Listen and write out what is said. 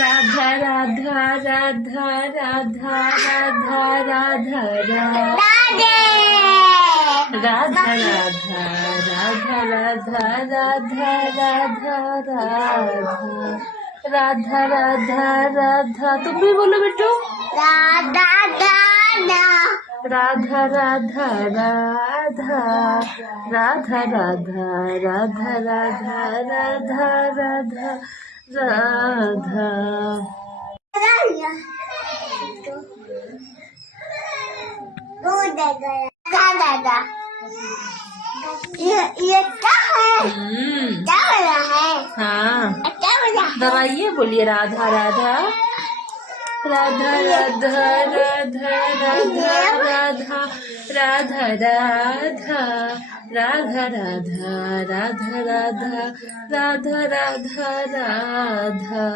राधा राधा राधा राधा राधा राधा राधा राधा राधा राधा राधा राधा राधा राधा राधा। तुम भी बोलो बेटू। राधा राधा राधा राधा राधा राधा राधा राधा राधा राधा राधा। राधा ये क्या है? क्या बना है? हाँ क्या बना? दवाइये बोलिए। राधा राधा राधा राधा राधा राधा राधा राधा राधा राधा राधा राधा राधा राधा राधा राधा।